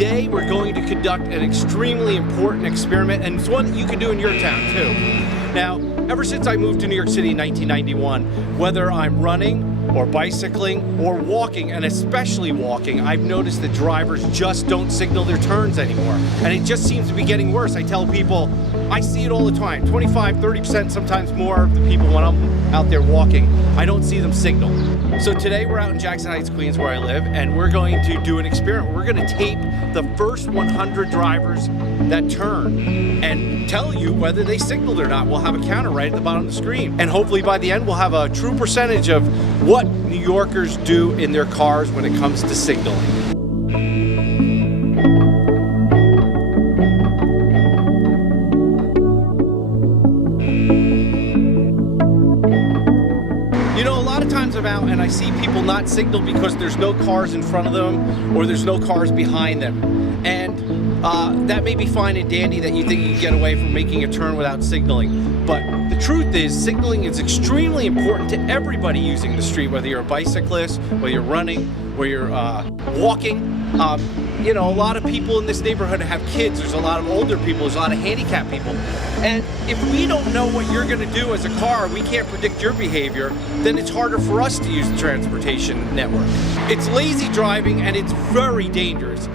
Today we're going to conduct an extremely important experiment, and it's one that you can do in your town too. Now, ever since I moved to New York City in 1991, whether I'm running or bicycling or walking, and especially walking, I've noticed that drivers just don't signal their turns anymore. And it just seems to be getting worse. I tell people, I see it all the time. 25, 30%, sometimes more of the people when I'm out there walking, I don't see them signal. So today we're out in Jackson Heights, Queens, where I live, and we're going to do an experiment. We're going to tape the first 100 drivers that turn and tell you whether they signaled or not. We'll have a counter right at the bottom of the screen. And hopefully by the end we'll have a true percentage of what New Yorkers do in their cars when it comes to signaling. You know, a lot of times I'm out and I see people not signal because there's no cars in front of them or there's no cars behind them. And that may be fine and dandy that you think you can get away from making a turn without signaling. But the truth is, signaling is extremely important to everybody using the street, whether you're a bicyclist, whether you're running, whether you're walking. You know, a lot of people in this neighborhood have kids. There's a lot of older people. There's a lot of handicapped people. And if we don't know what you're going to do as a car, we can't predict your behavior, then it's harder for us to use the transportation network. It's lazy driving and it's very dangerous.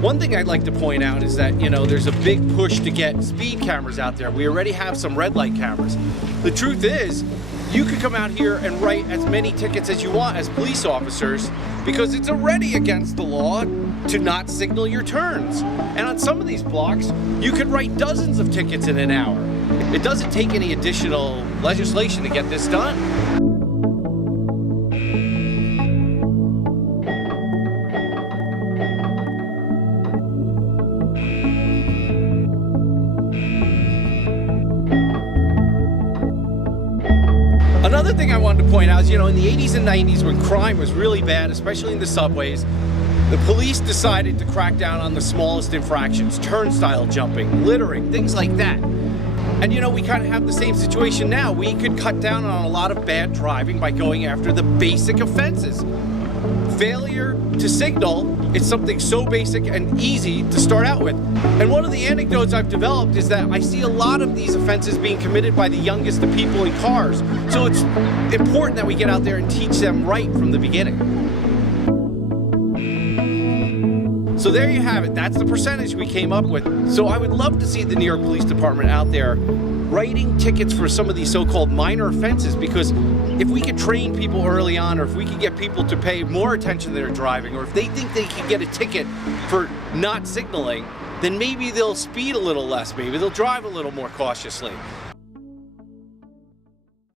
One thing I'd like to point out is that, you know, there's a big push to get speed cameras out there. We already have some red light cameras. The truth is, you could come out here and write as many tickets as you want as police officers because it's already against the law to not signal your turns. And on some of these blocks, you could write dozens of tickets in an hour. It doesn't take any additional legislation to get this done. Another thing I wanted to point out is, you know, in the 80s and 90s when crime was really bad, especially in the subways, the police decided to crack down on the smallest infractions, turnstile jumping, littering, things like that. And you know, we kind of have the same situation now. We could cut down on a lot of bad driving by going after the basic offenses. Failure to signal is something so basic and easy to start out with. And one of the anecdotes I've developed is that I see a lot of these offenses being committed by the youngest of people in cars. So it's important that we get out there and teach them right from the beginning. So there you have it. That's the percentage we came up with. So I would love to see the New York Police Department out there writing tickets for some of these so-called minor offenses, because if we could train people early on, or if we could get people to pay more attention to their driving, or if they think they can get a ticket for not signaling, then maybe they'll speed a little less, maybe they'll drive a little more cautiously.